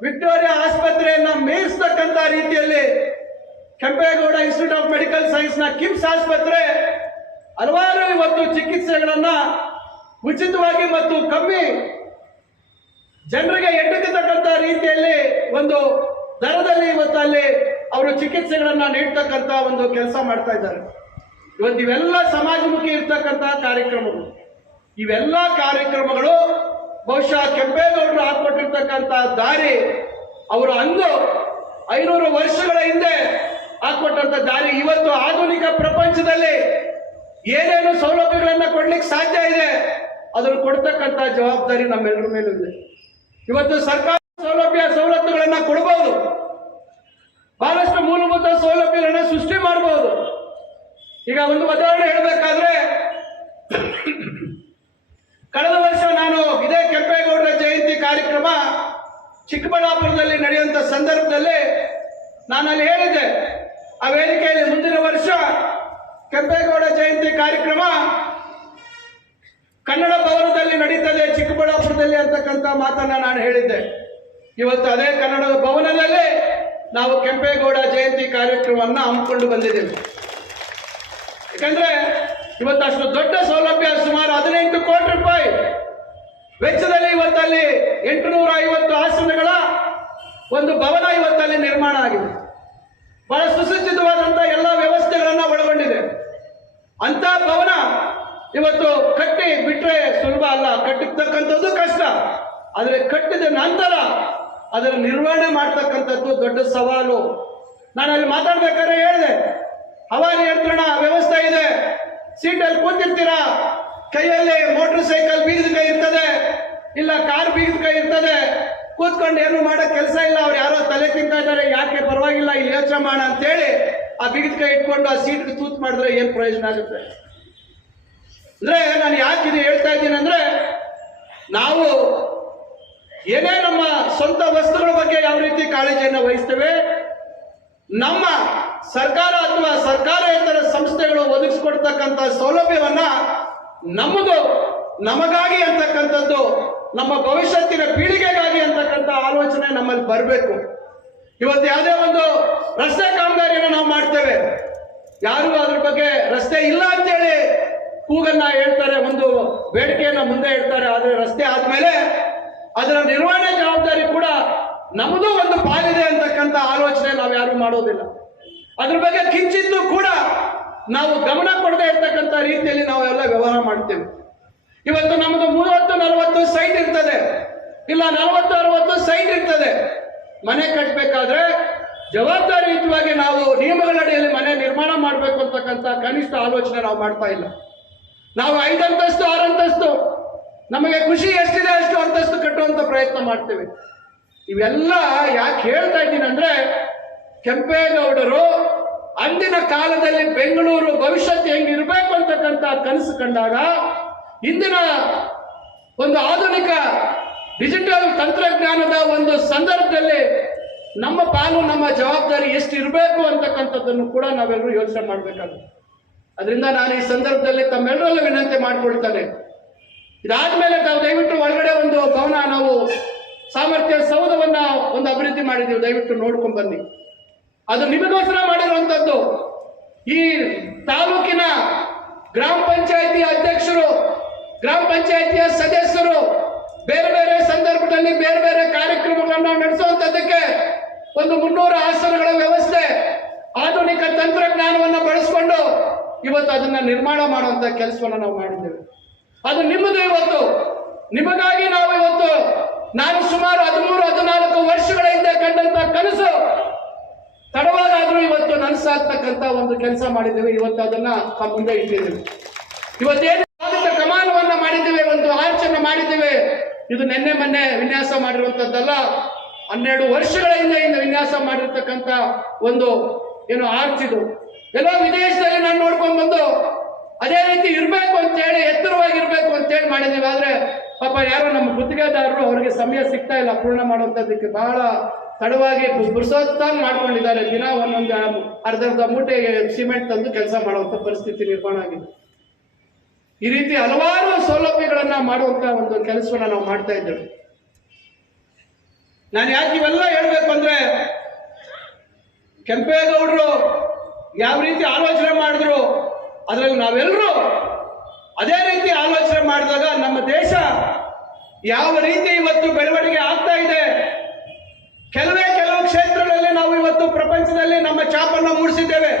ವಿಕ್ಟೋರಿಯಾ ಆಸ್ಪತ್ರೆಯನ್ನು ಮೀರಿಸ್ತಕ್ಕಂಥ ರೀತಿಯಲ್ಲಿ ಕೆಂಪೇಗೌಡ ಇನ್ಸ್ಟಿಟ್ಯೂಟ್ ಆಫ್ ಮೆಡಿಕಲ್ ಸೈನ್ಸ್ನ ಕಿಮ್ಸ್ ಆಸ್ಪತ್ರೆ ಹಲವಾರು ಇವತ್ತು ಚಿಕಿತ್ಸೆಗಳನ್ನ ಉಚಿತವಾಗಿ ಮತ್ತು ಕಮ್ಮಿ ಜನರಿಗೆ ಎಟುಕತಕ್ಕಂಥ ರೀತಿಯಲ್ಲಿ ಒಂದು ದರದಲ್ಲಿ ಇವತ್ತು ಅಲ್ಲಿ ಅವರು ಚಿಕಿತ್ಸೆಗಳನ್ನ ನೀಡ್ತಕ್ಕಂಥ ಒಂದು ಕೆಲಸ ಮಾಡ್ತಾ ಇದ್ದಾರೆ. ಇವತ್ತು ಇವೆಲ್ಲ ಸಮಾಜಮುಖಿ ಇರ್ತಕ್ಕಂಥ ಕಾರ್ಯಕ್ರಮಗಳು. ಇವೆಲ್ಲ ಕಾರ್ಯಕ್ರಮಗಳು ಬಹುಶಃ ಕೆಂಪೇಗೌಡರು ಹಾಕ್ಬಿಟ್ಟಿರ್ತಕ್ಕಂಥ ದಾರಿ ಅವರು ಅಂದು ಐನೂರು ವರ್ಷಗಳ ಹಿಂದೆ ಹಾಕೊಟ್ಟಂತ ದಾರಿ ಇವತ್ತು ಆಧುನಿಕ ಪ್ರಪಂಚದಲ್ಲಿ ಏನೇನು ಸೌಲಭ್ಯಗಳನ್ನ ಕೊಡ್ಲಿಕ್ಕೆ ಸಾಧ್ಯ ಇದೆ, ಅದನ್ನು ಕೊಡ್ತಕ್ಕಂಥ ಜವಾಬ್ದಾರಿ ನಮ್ಮೆಲ್ಲರ ಮೇಲೂ ಇದೆ. ಇವತ್ತು ಸರ್ಕಾರ ಸೌಲಭ್ಯ ಸವಲತ್ತುಗಳನ್ನ ಕೊಡಬಹುದು ಬಹಳಷ್ಟು ಮೂಲಭೂತ ಸೌಲಭ್ಯಗಳನ್ನ ಸೃಷ್ಟಿ ಮಾಡಬಹುದು ಈಗ ಒಂದು ಉದಾಹರಣೆ ಹೇಳಬೇಕಾದ್ರೆ ಕಳೆದ ವರ್ಷ ನಾನು ಇದೇ ಕೆಂಪೇಗೌಡರ ಜಯಂತಿ ಕಾರ್ಯಕ್ರಮ ಚಿಕ್ಕಬಳ್ಳಾಪುರದಲ್ಲಿ ನಡೆಯುವಂತ ಸಂದರ್ಭದಲ್ಲಿ ನಾನು ಅಲ್ಲಿ ಹೇಳಿದ್ದೆ. ಆ ವೇದಿಕೆಯಲ್ಲಿ ಮುಂದಿನ ವರ್ಷ ಕೆಂಪೇಗೌಡ ಜಯಂತಿ ಕಾರ್ಯಕ್ರಮ ಕನ್ನಡ ಭವನದಲ್ಲಿ ನಡೀತದೆ ಚಿಕ್ಕಬಳ್ಳಾಪುರದಲ್ಲಿ ಅಂತಕ್ಕಂಥ ಮಾತನ್ನ ನಾನು ಹೇಳಿದ್ದೆ. ಇವತ್ತು ಅದೇ ಕನ್ನಡ ಭವನದಲ್ಲಿ ನಾವು ಕೆಂಪೇಗೌಡ ಜಯಂತಿ ಕಾರ್ಯಕ್ರಮವನ್ನು ಹಮ್ಮಿಕೊಂಡು ಬಂದಿದ್ದೀವಿ. ಯಾಕಂದ್ರೆ ಇವತ್ತು ಅಷ್ಟು ದೊಡ್ಡ ಸೌಲಭ್ಯ ಸುಮಾರು ಹದಿನೆಂಟು ಕೋಟಿ ರೂಪಾಯಿ ವೆಚ್ಚದಲ್ಲಿ ಇವತ್ತಲ್ಲಿ ಎಂಟುನೂರ ಐವತ್ತು ಆಸನಗಳ ಒಂದು ಭವನ ಇವತ್ತಲ್ಲಿ ನಿರ್ಮಾಣ ಆಗಿದೆ. ಬಹಳ ಸುಸಜ್ಜಿತವಾದಂತಹ ಎಲ್ಲ ವ್ಯವಸ್ಥೆಗಳನ್ನು ಒಳಗೊಂಡಿದೆ. ಅಂತ ಭವನ ಇವತ್ತು ಕಟ್ಟಿ ಬಿಟ್ರೆ ಸುಲಭ ಅಲ್ಲ. ಕಟ್ಟಿರ್ತಕ್ಕಂಥದ್ದು ಕಷ್ಟ. ಆದರೆ ಕಟ್ಟಿದ ನಂತರ ಅದರ ನಿರ್ವಹಣೆ ಮಾಡ್ತಕ್ಕಂಥದ್ದು ದೊಡ್ಡ ಸವಾಲು. ನಾನು ಅಲ್ಲಿ ಮಾತಾಡ್ಬೇಕಾದ್ರೆ ಹೇಳಿದೆ ಹವಾ ನಿಯಂತ್ರಣ ವ್ಯವಸ್ಥೆ ಇದೆ. ಸೀಟಲ್ಲಿ ಕೂತಿರ್ತೀರಾ? ಕೈಯಲ್ಲಿ ಮೋಟರ್ ಸೈಕಲ್ ಬೀಗದ ಕೈ ಇರ್ತದೆ, ಇಲ್ಲ ಕಾರ್ ಬೀಗದ ಕೈ ಇರ್ತದೆ, ಕೂತ್ಕೊಂಡು ಏನು ಮಾಡೋ ಕೆಲಸ ಇಲ್ಲ, ಅವ್ರು ಯಾರೋ ತಲೆ ತಿಂತಾ ಇದ್ದಾರೆ, ಯಾಕೆ ಪರವಾಗಿಲ್ಲ, ಇಲ್ಲಿ ಯೋಚನೆ ಮಾಡ ಅಂತೇಳಿ ಆ ಬಿಗಿದ ಕೈ ಇಟ್ಕೊಂಡು ಆ ಸೀಟ್ಗೆ ತೂತ್ ಮಾಡಿದ್ರೆ ಏನು ಪ್ರಯೋಜನ ಆಗುತ್ತೆ? ಅಂದ್ರೆ ನಾನು ಯಾಕೆ ಇದು ಹೇಳ್ತಾ ಇದ್ದೀನಿ ಅಂದ್ರೆ, ನಾವು ಏನೇ ನಮ್ಮ ಸ್ವಂತ ವಸ್ತುಗಳ ಬಗ್ಗೆ ಯಾವ ರೀತಿ ಕಾಳಜಿಯನ್ನು ವಹಿಸ್ತೇವೆ, ನಮ್ಮ ಸರ್ಕಾರ ಅಥವಾ ಸರ್ಕಾರೇತರ ಸಂಸ್ಥೆಗಳು ಒದಗಿಸ್ಕೊಡ್ತಕ್ಕಂಥ ಸೌಲಭ್ಯವನ್ನ ನಮ್ಮದು, ನಮಗಾಗಿ ಅಂತಕ್ಕಂಥದ್ದು, ನಮ್ಮ ಭವಿಷ್ಯತ್ತಿನ ಪೀಳಿಗೆಗಾಗಿ ಅಂತಕ್ಕಂಥ ಆಲೋಚನೆ ನಮ್ಮಲ್ಲಿ ಬರಬೇಕು. ಇವತ್ತು ಯಾವುದೇ ಒಂದು ರಸ್ತೆ ಕಾಮಗಾರಿಯನ್ನು ನಾವು ಮಾಡ್ತೇವೆ. ಯಾರು ಅದ್ರ ಬಗ್ಗೆ ರಸ್ತೆ ಇಲ್ಲ ಅಂತೇಳಿ ಕೂಗನ್ನ ಹೇಳ್ತಾರೆ, ಒಂದು ಬೇಡಿಕೆಯನ್ನ ಮುಂದೆ ಇಡ್ತಾರೆ. ಆದರೆ ರಸ್ತೆ ಆದ್ಮೇಲೆ ಅದರ ನಿರ್ವಹಣೆ ಜವಾಬ್ದಾರಿ ಕೂಡ ನಮ್ಮದು ಒಂದು ಪಾಲಿದೆ ಅಂತಕ್ಕಂಥ ಆಲೋಚನೆ ನಾವು ಯಾರು ಮಾಡೋದಿಲ್ಲ. ಅದ್ರ ಬಗ್ಗೆ ಕಿಂಚಿತ್ತು ಕೂಡ ನಾವು ಗಮನ ಕೊಡದೆ ಇರ್ತಕ್ಕಂಥ ರೀತಿಯಲ್ಲಿ ನಾವೆಲ್ಲ ವ್ಯವಹಾರ ಮಾಡ್ತೇವೆ. ಇವತ್ತು ನಮ್ಮದು ಮೂವತ್ತು, ನಲವತ್ತು ಸೈಟ್ ಇರ್ತದೆ. ಇಲ್ಲ, ನಲವತ್ತು, ಅರವತ್ತು ಸೈಟ್ ಇರ್ತದೆ. ಮನೆ ಕಟ್ಟಬೇಕಾದ್ರೆ ಜವಾಬ್ದಾರಿಯುತವಾಗಿ ನಾವು ನಿಯಮಗಳಡಿಯಲ್ಲಿ ಮನೆ ನಿರ್ಮಾಣ ಮಾಡಬೇಕು ಅಂತಕ್ಕಂಥ ಕನಿಷ್ಠ ಆಲೋಚನೆ ನಾವು ಮಾಡ್ತಾ ಇಲ್ಲ. ನಾವು ಐದಂತಸ್ತು ಆರಂತಸ್ತು ನಮಗೆ ಖುಷಿ ಎಷ್ಟಿದೆ ಅಷ್ಟು ಅಂತಸ್ತು ಕಟ್ಟುವಂಥ ಪ್ರಯತ್ನ ಮಾಡ್ತೇವೆ. ಇವೆಲ್ಲ ಯಾಕೆ ಹೇಳ್ತಾ ಇದ್ದೀನಿ ಅಂದ್ರೆ ಕೆಂಪೇಗೌಡರು ಅಂದಿನ ಕಾಲದಲ್ಲಿ ಬೆಂಗಳೂರು ಭವಿಷ್ಯತ್ ಹೆಂಗಿರ್ಬೇಕು ಅಂತಕ್ಕಂಥ ಕನಸು ಕಂಡಾಗ ಇಂದಿನ ಒಂದು ಆಧುನಿಕ ಡಿಜಿಟಲ್ ತಂತ್ರಜ್ಞಾನದ ಒಂದು ಸಂದರ್ಭದಲ್ಲಿ ನಮ್ಮ ಪಾಲು, ನಮ್ಮ ಜವಾಬ್ದಾರಿ ಎಷ್ಟು ಇರಬೇಕು ಅಂತಕ್ಕಂಥದ್ದನ್ನು ಕೂಡ ನಾವೆಲ್ಲರೂ ಯೋಚನೆ ಮಾಡಬೇಕಾಗುತ್ತೆ. ಅದರಿಂದ ನಾನು ಈ ಸಂದರ್ಭದಲ್ಲಿ ತಮ್ಮೆಲ್ಲರಲ್ಲೂ ವಿನಂತಿ ಮಾಡಿಕೊಳ್ತಾನೆ. ಇದಾದ್ಮೇಲೆ ನಾವು ದಯವಿಟ್ಟು ಒಳಗಡೆ ಒಂದು ಭವನ ನಾವು ಸಾಮರ್ಥ್ಯ ಸೌಧವನ್ನ ಒಂದು ಅಭಿವೃದ್ಧಿ ಮಾಡಿದ್ದೀವಿ. ದಯವಿಟ್ಟು ನೋಡ್ಕೊಂಡು ಬನ್ನಿ. ಅದು ನಿಮಗೋಸ್ಕರ ಮಾಡಿರುವಂಥದ್ದು ಈ ತಾಲೂಕಿನ ಗ್ರಾಮ ಪಂಚಾಯಿತಿ ಅಧ್ಯಕ್ಷರು, ಗ್ರಾಮ ಪಂಚಾಯಿತಿಯ ಸದಸ್ಯರು ಬೇರೆ ಬೇರೆ ಸಂದರ್ಭದಲ್ಲಿ ಬೇರೆ ಬೇರೆ ಕಾರ್ಯಕ್ರಮಗಳನ್ನು ನಡೆಸುವಂಥದ್ದಕ್ಕೆ ಒಂದು ಮುನ್ನೂರು ಆಸನಗಳ ವ್ಯವಸ್ಥೆ, ಆಧುನಿಕ ತಂತ್ರಜ್ಞಾನವನ್ನು ಬಳಸಿಕೊಂಡು ಇವತ್ತು ಅದನ್ನ ನಿರ್ಮಾಣ ಮಾಡುವಂತ ಕೆಲಸವನ್ನು ನಾವು ಮಾಡಿದ್ದೇವೆ. ಅದು ನಿಮ್ಮದು ಇವತ್ತು. ನಿಮಗಾಗಿ ನಾವು ಇವತ್ತು ನಾನು ಸುಮಾರು ಹದಿಮೂರು, ಹದಿನಾಲ್ಕು ವರ್ಷಗಳ ಹಿಂದೆ ಕಂಡಂತ ಕನಸು ತಡವಾಗಾದ್ರೂ ಇವತ್ತು ನನಸಾಗ್ತಕ್ಕಂತ ಒಂದು ಕೆಲಸ ಮಾಡಿದ್ದೇವೆ. ಇವತ್ತು ಅದನ್ನ ಮುಂದೆ ಇಟ್ಟಿದ್ದೇವೆ. ಇವತ್ತೇನು ಕಮಾನವನ್ನ ಮಾಡಿದ್ದೇವೆ, ಒಂದು ಆರ್ಚನ್ನು ಮಾಡಿದ್ದೇವೆ. ಇದು ನಿನ್ನೆ ಮೊನ್ನೆ ವಿನ್ಯಾಸ ಮಾಡಿರುವಂತದ್ದಲ್ಲ ಹನ್ನೆರಡು ವರ್ಷಗಳ ಹಿಂದೆ ಇಂದ ವಿನ್ಯಾಸ ಮಾಡಿರ್ತಕ್ಕಂಥ ಒಂದು ಏನು ಆರ್ಚ್ ಇದು. ಎಲ್ಲೋ ವಿದೇಶದಲ್ಲಿ ನಾನು ನೋಡ್ಕೊಂಡು ಬಂದು ಅದೇ ರೀತಿ ಇರಬೇಕು ಅಂತೇಳಿ, ಎತ್ತರವಾಗಿರ್ಬೇಕು ಅಂತೇಳಿ ಮಾಡಿದ್ದೀವಿ. ಆದ್ರೆ ಪಾಪ ಯಾರೋ ನಮ್ಮ ಗುತ್ತಿಗೆದಾರರು ಅವರಿಗೆ ಸಮಯ ಸಿಗ್ತಾ ಇಲ್ಲ. ಪೂರ್ಣ ಮಾಡುವಂಥದ್ದಕ್ಕೆ ಬಹಳ ತಡವಾಗಿ ಪುರುಸೋತ್ತಾಗಿ ಮಾಡ್ಕೊಂಡಿದ್ದಾರೆ. ದಿನ ಒಂದೊಂದು ಅರ್ಧ ಅರ್ಧ ಮೂಟೆಗೆ ಸಿಮೆಂಟ್ ತಂದು ಕೆಲಸ ಮಾಡುವಂತ ಪರಿಸ್ಥಿತಿ ನಿರ್ಮಾಣ ಆಗಿದೆ. ಈ ರೀತಿ ಹಲವಾರು ಸೌಲಭ್ಯಗಳನ್ನ ಮಾಡುವಂತ ಒಂದು ಕೆಲಸವನ್ನ ನಾವು ಮಾಡ್ತಾ ಇದ್ದೇವೆ. ನಾನು ಯಾಕೆ ಇವೆಲ್ಲ ಹೇಳ್ಬೇಕು ಅಂದ್ರೆ, ಕೆಂಪೇಗೌಡರು ಯಾವ ರೀತಿ ಆಲೋಚನೆ ಮಾಡಿದ್ರು, ಅದರಲ್ಲಿ ನಾವೆಲ್ಲರೂ ಅದೇ ರೀತಿ ಆಲೋಚನೆ ಮಾಡಿದಾಗ ನಮ್ಮ ದೇಶ ಯಾವ ರೀತಿ ಇವತ್ತು ಬೆಳವಣಿಗೆ ಆಗ್ತಾ ಇದೆ ಕೆಲವೇ ಕೆಲವು ಕ್ಷೇತ್ರಗಳಲ್ಲಿ ನಾವು ಇವತ್ತು ಪ್ರಪಂಚದಲ್ಲಿ ನಮ್ಮ ಚಾಪನ್ನು ಮೂಡಿಸಿದ್ದೇವೆ.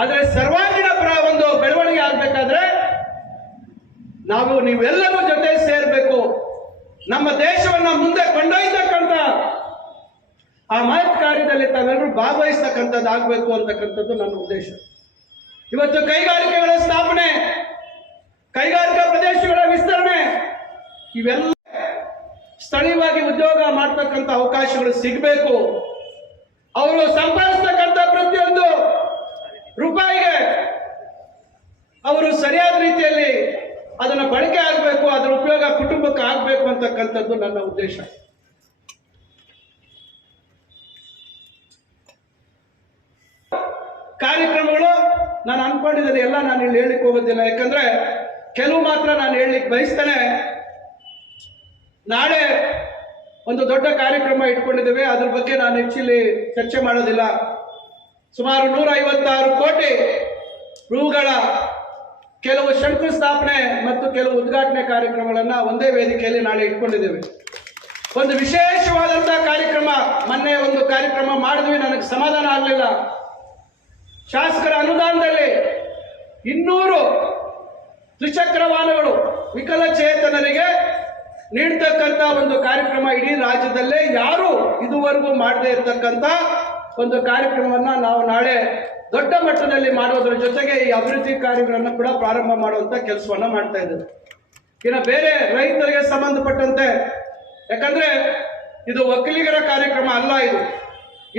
ಆದರೆ ಸರ್ವಾಂಗೀಣ ಪ್ರ ಒಂದು ಬೆಳವಣಿಗೆ ಆಗಬೇಕಾದ್ರೆ ನಾವು ನೀವೆಲ್ಲರೂ ಜೊತೆ ಸೇರಬೇಕು. ನಮ್ಮ ದೇಶವನ್ನು ಮುಂದೆ ಕೊಂಡೊಯ್ತಕ್ಕಂಥ ಆ ಮಹತ್ ಕಾರ್ಯದಲ್ಲಿ ತಾವೆಲ್ಲರೂ ಭಾಗವಹಿಸ್ತಕ್ಕಂಥದ್ದು ಆಗಬೇಕು ಅಂತಕ್ಕಂಥದ್ದು ನನ್ನ ಉದ್ದೇಶ. ಇವತ್ತು ಕೈಗಾರಿಕೆಗಳ ಸ್ಥಾಪನೆ, ಕೈಗಾರಿಕಾ ಪ್ರದೇಶಗಳ ವಿಸ್ತರಣೆ, ಇವೆಲ್ಲ ಸ್ಥಳೀಯವಾಗಿ ಉದ್ಯೋಗ ಮಾಡ್ತಕ್ಕಂಥ ಅವಕಾಶಗಳು ಸಿಗಬೇಕು. ಅವರು ಸಂಪಾದಿಸ್ತಕ್ಕಂಥ ಪ್ರತಿಯೊಂದು ರೂಪಾಯಿಗೆ ಅವರು ಸರಿಯಾದ ರೀತಿಯಲ್ಲಿ ಅದನ್ನು ಬಳಕೆ ಆಗಬೇಕು, ಅದರ ಉಪಯೋಗ ಕುಟುಂಬಕ್ಕೆ ಆಗಬೇಕು ಅಂತಕ್ಕಂಥದ್ದು ನನ್ನ ಉದ್ದೇಶ. ಕಾರ್ಯಕ್ರಮಗಳು ನಾನು ಅನ್ಕೊಂಡಿದ್ದೇನೆ, ಎಲ್ಲ ನಾನು ಇಲ್ಲಿ ಹೇಳಲಿಕ್ಕೆ ಹೋಗೋದಿಲ್ಲ. ಯಾಕಂದ್ರೆ ಕೆಲವು ಮಾತ್ರ ನಾನು ಹೇಳಲಿಕ್ಕೆ ಬಯಸ್ತೇನೆ. ನಾಳೆ ಒಂದು ದೊಡ್ಡ ಕಾರ್ಯಕ್ರಮ ಇಟ್ಕೊಂಡಿದ್ದೇವೆ. ಅದ್ರ ಬಗ್ಗೆ ನಾನು ಹೆಚ್ಚಿಲ್ಲಿ ಚರ್ಚೆ ಮಾಡೋದಿಲ್ಲ. ಸುಮಾರು ನೂರ ಐವತ್ತಾರು ಕೋಟಿ ರೂಗಳ ಕೆಲವು ಶಂಕುಸ್ಥಾಪನೆ ಮತ್ತು ಕೆಲವು ಉದ್ಘಾಟನೆ ಕಾರ್ಯಕ್ರಮಗಳನ್ನು ಒಂದೇ ವೇದಿಕೆಯಲ್ಲಿ ನಾಳೆ ಇಟ್ಕೊಂಡಿದ್ದೇವೆ. ಒಂದು ವಿಶೇಷವಾದಂತಹ ಕಾರ್ಯಕ್ರಮ, ಮೊನ್ನೆ ಒಂದು ಕಾರ್ಯಕ್ರಮ ಮಾಡಿದ್ವಿ. ನನಗೆ ಸಮಾಧಾನ ಆಗಲಿಲ್ಲ. ಶಾಸಕರ ಅನುದಾನದಲ್ಲಿ ಇನ್ನೂರು ದ್ವಿಚಕ್ರ ವಾಹನಗಳು ವಿಕಲಚೇತನರಿಗೆ ನೀಡ್ತಕ್ಕಂಥ ಒಂದು ಕಾರ್ಯಕ್ರಮ ಇಡೀ ರಾಜ್ಯದಲ್ಲೇ ಯಾರು ಇದುವರೆಗೂ ಮಾಡದೇ ಇರತಕ್ಕಂಥ ಒಂದು ಕಾರ್ಯಕ್ರಮವನ್ನ ನಾವು ನಾಳೆ ದೊಡ್ಡ ಮಟ್ಟದಲ್ಲಿ ಮಾಡೋದ್ರ ಜೊತೆಗೆ ಈ ಅಭಿವೃದ್ಧಿ ಕಾರ್ಯಗಳನ್ನು ಕೂಡ ಪ್ರಾರಂಭ ಮಾಡುವಂತ ಕೆಲಸವನ್ನ ಮಾಡ್ತಾ ಇದ್ದೇವೆ. ಇನ್ನು ಬೇರೆ ರೈತರಿಗೆ ಸಂಬಂಧಪಟ್ಟಂತೆ, ಯಾಕಂದ್ರೆ ಇದು ಒಕ್ಕಲಿಗರ ಕಾರ್ಯಕ್ರಮ ಅಲ್ಲ ಇದು.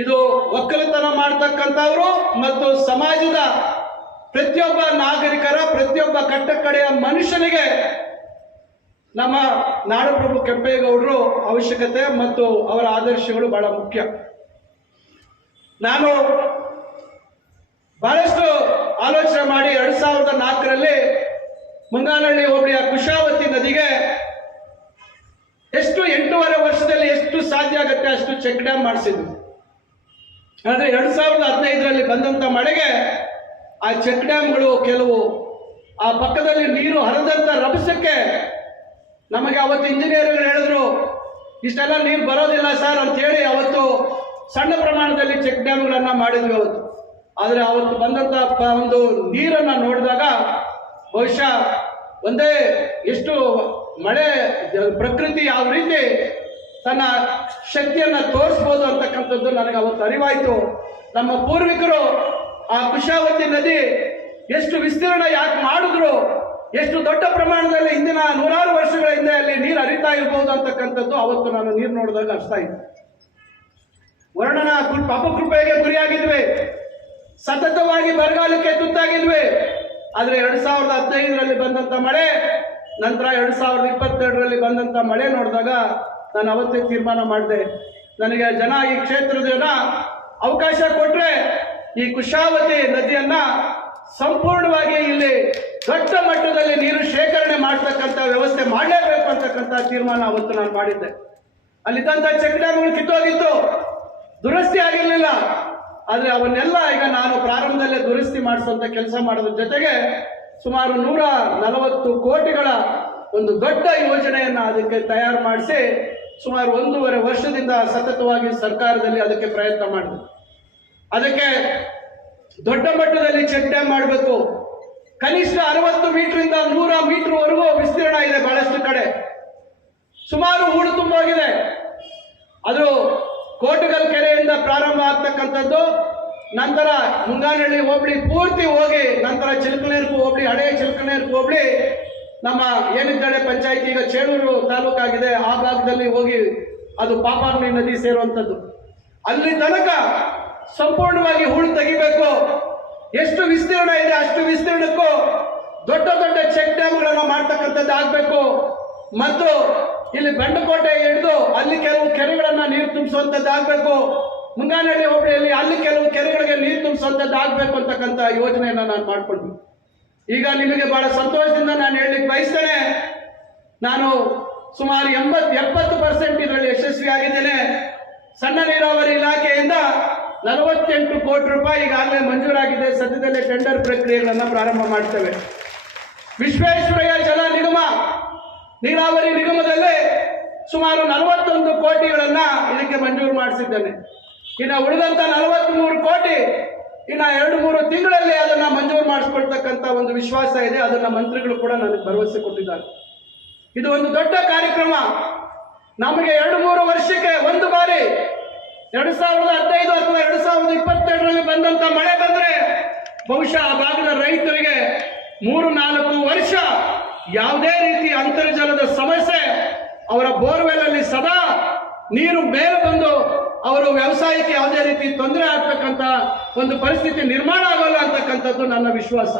ಇದು ಒಕ್ಕಲತನ ಮಾಡ್ತಕ್ಕಂಥವ್ರು ಮತ್ತು ಸಮಾಜದ ಪ್ರತಿಯೊಬ್ಬ ನಾಗರಿಕರ, ಪ್ರತಿಯೊಬ್ಬ ಕಟ್ಟಕಡೆಯ ಮನುಷ್ಯನಿಗೆ ನಮ್ಮ ನಾಡಪ್ರಭು ಕೆಂಪೇಗೌಡರು ಅವಶ್ಯಕತೆ ಮತ್ತು ಅವರ ಆದರ್ಶಗಳು ಬಹಳ ಮುಖ್ಯ. ನಾನು ಬಹಳಷ್ಟು ಆಲೋಚನೆ ಮಾಡಿ ಎರಡ್ ಸಾವಿರದ ನಾಲ್ಕರಲ್ಲಿ ಮುಂಗಾನಹಳ್ಳಿ ಹೋಬಳಿಯ ಕುಶಾವತಿ ನದಿಗೆ ಎಷ್ಟು ಎಂಟೂವರೆ ವರ್ಷದಲ್ಲಿ ಎಷ್ಟು ಸಾಧ್ಯ ಆಗುತ್ತೆ ಅಷ್ಟು ಚೆಕ್ ಡ್ಯಾಮ್ ಮಾಡಿಸಿದ್ವಿ. ಆದರೆ ಎರಡು ಸಾವಿರದ ಹದಿನೈದರಲ್ಲಿ ಬಂದಂತ ಮಳೆಗೆ ಆ ಚೆಕ್ ಡ್ಯಾಮ್ಗಳು ಕೆಲವು ಆ ಪಕ್ಕದಲ್ಲಿ ನೀರು ಹರಿದಂತ ರಭಸಕ್ಕೆ ನಮಗೆ ಅವತ್ತು ಇಂಜಿನಿಯರ್ಗಳು ಹೇಳಿದ್ರು, ಇಷ್ಟೆಲ್ಲ ನೀರು ಬರೋದಿಲ್ಲ ಸರ್ ಅಂತ ಹೇಳಿ ಅವತ್ತು ಸಣ್ಣ ಪ್ರಮಾಣದಲ್ಲಿ ಚೆಕ್ ಡ್ಯಾಮ್ಗಳನ್ನು ಮಾಡಿದ್ವಿ ಅವತ್ತು. ಆದರೆ ಅವತ್ತು ಬಂದಂತ ಒಂದು ನೀರನ್ನ ನೋಡಿದಾಗ ಬಹುಶಃ ಒಂದೇ ಎಷ್ಟು ಮಳೆ, ಪ್ರಕೃತಿ ಯಾವ ರೀತಿ ತನ್ನ ಶಕ್ತಿಯನ್ನ ತೋರಿಸ್ಬೋದು ಅಂತಕ್ಕಂಥದ್ದು ನನಗೆ ಅವತ್ತು ಅರಿವಾಯಿತು. ನಮ್ಮ ಪೂರ್ವಿಕರು ಆ ಕುಶಾವತಿ ನದಿ ಎಷ್ಟು ವಿಸ್ತೀರ್ಣ ಯಾಕೆ ಮಾಡಿದ್ರು ಎಷ್ಟು ದೊಡ್ಡ ಪ್ರಮಾಣದಲ್ಲಿ ಇಂದಿನ ನೂರಾರು ವರ್ಷಗಳ ಹಿಂದೆ ಅಲ್ಲಿ ನೀರು ಹರಿತಾ ಇರಬಹುದು ಅಂತಕ್ಕಂಥದ್ದು ಅವತ್ತು ನಾನು ನೀರು ನೋಡಿದಾಗ ಅರ್ಥ ಆಯ್ತು. ವರ್ಣನ ಅಪಕೃಪೆಗೆ ಗುರಿಯಾಗಿದ್ವಿ. ಸತತವಾಗಿ ಬರಗಾಲಕ್ಕೆ ತುತ್ತಾಗಿದ್ವಿ. ಆದ್ರೆ ಎರಡ್ ಸಾವಿರದ ಹದಿನೈದರಲ್ಲಿ ಬಂದಂತ ಮಳೆ, ನಂತರ ಎರಡ್ ಸಾವಿರದ ಇಪ್ಪತ್ತೆರಡರಲ್ಲಿ ಬಂದಂತ ಮಳೆ ನೋಡಿದಾಗ ನಾನು ಅವತ್ತೇ ತೀರ್ಮಾನ ಮಾಡಿದೆ. ನನಗೆ ಜನ ಈ ಕ್ಷೇತ್ರದ ಅವಕಾಶ ಕೊಟ್ರೆ ಈ ಕುಶಾವತಿ ನದಿಯನ್ನ ಸಂಪೂರ್ಣವಾಗಿ ಇಲ್ಲಿ ದೊಡ್ಡ ಮಟ್ಟದಲ್ಲಿ ನೀರು ಶೇಖರಣೆ ಮಾಡ್ತಕ್ಕಂಥ ವ್ಯವಸ್ಥೆ ಮಾಡಲೇಬೇಕು ಅಂತಕ್ಕಂಥ ತೀರ್ಮಾನ ಅವತ್ತು ನಾನು ಮಾಡಿದ್ದೆ. ಅಲ್ಲಿದ್ದಂಥ ಚೆಕ್ ಡ್ಯಾಮ್ಗಳು ಕಿತ್ತೋಗಿತ್ತು. ದುರಸ್ತಿ ಆಗಿರಲಿಲ್ಲ. ಆದರೆ ಅವನ್ನೆಲ್ಲ ಈಗ ನಾನು ಪ್ರಾರಂಭದಲ್ಲೇ ದುರಸ್ತಿ ಮಾಡಿಸುವಂಥ ಕೆಲಸ ಮಾಡೋದ್ರ ಜೊತೆಗೆ ಸುಮಾರು ನೂರ ನಲವತ್ತು ಕೋಟಿಗಳ ಒಂದು ದೊಡ್ಡ ಯೋಜನೆಯನ್ನ ಅದಕ್ಕೆ ತಯಾರು ಮಾಡಿಸಿ ಸುಮಾರು ಒಂದೂವರೆ ವರ್ಷದಿಂದ ಸತತವಾಗಿ ಸರ್ಕಾರದಲ್ಲಿ ಅದಕ್ಕೆ ಪ್ರಯತ್ನ ಮಾಡಿದೆ. ಅದಕ್ಕೆ ದೊಡ್ಡ ಮಟ್ಟದಲ್ಲಿ ಚೆಕ್ ಡ್ಯಾಮ್ ಮಾಡಬೇಕು. ಕನಿಷ್ಠ ಅರವತ್ತು ಮೀಟರ್ ಇಂದ ನೂರ ಮೀಟರ್ ವರೆಗೂ ವಿಸ್ತೀರ್ಣ ಇದೆ ಬಹಳಷ್ಟು ಕಡೆ. ಸುಮಾರು ಹೂಳು ತುಂಬೋಗಿದೆ. ಅದು ಕೋಟಗಲ್ ಕೆರೆಯಿಂದ ಪ್ರಾರಂಭ ಆಗ್ತಕ್ಕಂಥದ್ದು. ನಂತರ ಮುಂಗಾನಹಳ್ಳಿ ಹೋಬಳಿ ಪೂರ್ತಿ ಹೋಗಿ, ನಂತರ ಚಿಲಕನೇರ್ಕು ಹೋಬಳಿ ಹಳೆಯ ಚಿಲಕನೇರ್ಕು ಹೋಬಳಿ, ನಮ್ಮ ಏನಿದ್ದಾಳೆ ಪಂಚಾಯತಿ ಈಗ ಚೇಳೂರು ತಾಲೂಕಾಗಿದೆ, ಆ ಭಾಗದಲ್ಲಿ ಹೋಗಿ ಅದು ಪಾಪಾಗ್ನಿ ನದಿ ಸೇರುವಂಥದ್ದು. ಅಲ್ಲಿ ತನಕ ಸಂಪೂರ್ಣವಾಗಿ ಹೂಳು ತೆಗಿಬೇಕು. ಎಷ್ಟು ವಿಸ್ತೀರ್ಣ ಇದೆ ಅಷ್ಟು ವಿಸ್ತೀರ್ಣಕ್ಕೂ ದೊಡ್ಡ ದೊಡ್ಡ ಚೆಕ್ ಡ್ಯಾಮ್ಗಳನ್ನು ಮಾಡ್ತಕ್ಕಂಥದ್ದು ಆಗಬೇಕು. ಮತ್ತು ಇಲ್ಲಿ ಬಂಡಕೋಟೆ ಹಿಡಿದು ಅಲ್ಲಿ ಕೆಲವು ಕೆರೆಗಳನ್ನು ನೀರು ತುಂಬಿಸುವಂಥದ್ದು ಆಗಬೇಕು. ಮುಂಗಾನಹಳ್ಳಿ ಹೋಬಳಿಯಲ್ಲಿ ಅಲ್ಲಿ ಕೆಲವು ಕೆರೆಗಳಿಗೆ ನೀರು ತುಂಬಿಸುವಂಥದ್ದು ಆಗಬೇಕು ಅಂತಕ್ಕಂಥ ಯೋಜನೆಯನ್ನ ನಾನು ಮಾಡಿಕೊಂಡು ಈಗ ನಿಮಗೆ ಬಹಳ ಸಂತೋಷದಿಂದ ನಾನು ಹೇಳಲಿಕ್ಕೆ ಬಯಸ್ತೇನೆ. ನಾನು ಸುಮಾರು ಎಂಬತ್ ಎಪ್ಪತ್ತು ಪರ್ಸೆಂಟ್ ಇದರಲ್ಲಿ ಯಶಸ್ವಿ ಆಗಿದ್ದೇನೆ ಸಣ್ಣ ನೀರಾವರಿ ಇಲಾಖೆಯಿಂದ ನಲವತ್ತೆಂಟು ಕೋಟಿ ರೂಪಾಯಿ ಈಗಾಗಲೇ ಮಂಜೂರಾಗಿದೆ. ಸದ್ಯದಲ್ಲೇ ಟೆಂಡರ್ ಪ್ರಕ್ರಿಯೆಗಳನ್ನು ಪ್ರಾರಂಭ ಮಾಡ್ತೇವೆ. ವಿಶ್ವೇಶ್ವರಯ್ಯ ಜಲ ನಿಗಮ, ನೀರಾವರಿ ನಿಗಮದಲ್ಲಿ ಸುಮಾರು ನಲವತ್ತೊಂದು ಕೋಟಿಗಳನ್ನ ಇದಕ್ಕೆ ಮಂಜೂರು ಮಾಡಿಸಿದ್ದೇನೆ. ಇನ್ನು ಉಳಿದಂತ ನಲವತ್ತ್ಮೂರು ಕೋಟಿ ಇನ್ನು ಎರಡು ಮೂರು ತಿಂಗಳಲ್ಲಿ ಅದನ್ನ ಮಂಜೂರು ಮಾಡಿಸ್ಕೊಳ್ತಕ್ಕಂತ ಒಂದು ವಿಶ್ವಾಸ ಇದೆ. ಅದನ್ನ ಮಂತ್ರಿಗಳು ಕೂಡ ನನಗೆ ಭರವಸೆ ಕೊಟ್ಟಿದ್ದಾರೆ. ಇದು ಒಂದು ದೊಡ್ಡ ಕಾರ್ಯಕ್ರಮ. ನಮಗೆ ಎರಡು ಮೂರು ವರ್ಷಕ್ಕೆ ಒಂದು ಬಾರಿ ಎರಡು ಸಾವಿರದ ಹದಿನೈದು ಅಥವಾ ಎರಡು ಸಾವಿರದ ಇಪ್ಪತ್ತೆರಡರಲ್ಲಿ ಬಂದಂತ ಮಳೆ ಬಂದ್ರೆ ಬಹುಶಃ ಆ ಭಾಗದ ರೈತರಿಗೆ ಮೂರು ನಾಲ್ಕು ವರ್ಷ ಯಾವುದೇ ರೀತಿ ಅಂತರ್ಜಲದ ಸಮಸ್ಯೆ ಅವರ ಬೋರ್ವೆಲ್ ಅಲ್ಲಿ ಸದಾ ನೀರು ಮೇಲೆ ಬಂದು ಅವರು ವ್ಯವಸಾಯಕ್ಕೆ ಯಾವುದೇ ರೀತಿ ತೊಂದರೆ ಆಗ್ತಕ್ಕಂಥ ಒಂದು ಪರಿಸ್ಥಿತಿ ನಿರ್ಮಾಣ ಆಗೋಲ್ಲ ಅಂತಕ್ಕಂಥದ್ದು ನನ್ನ ವಿಶ್ವಾಸ.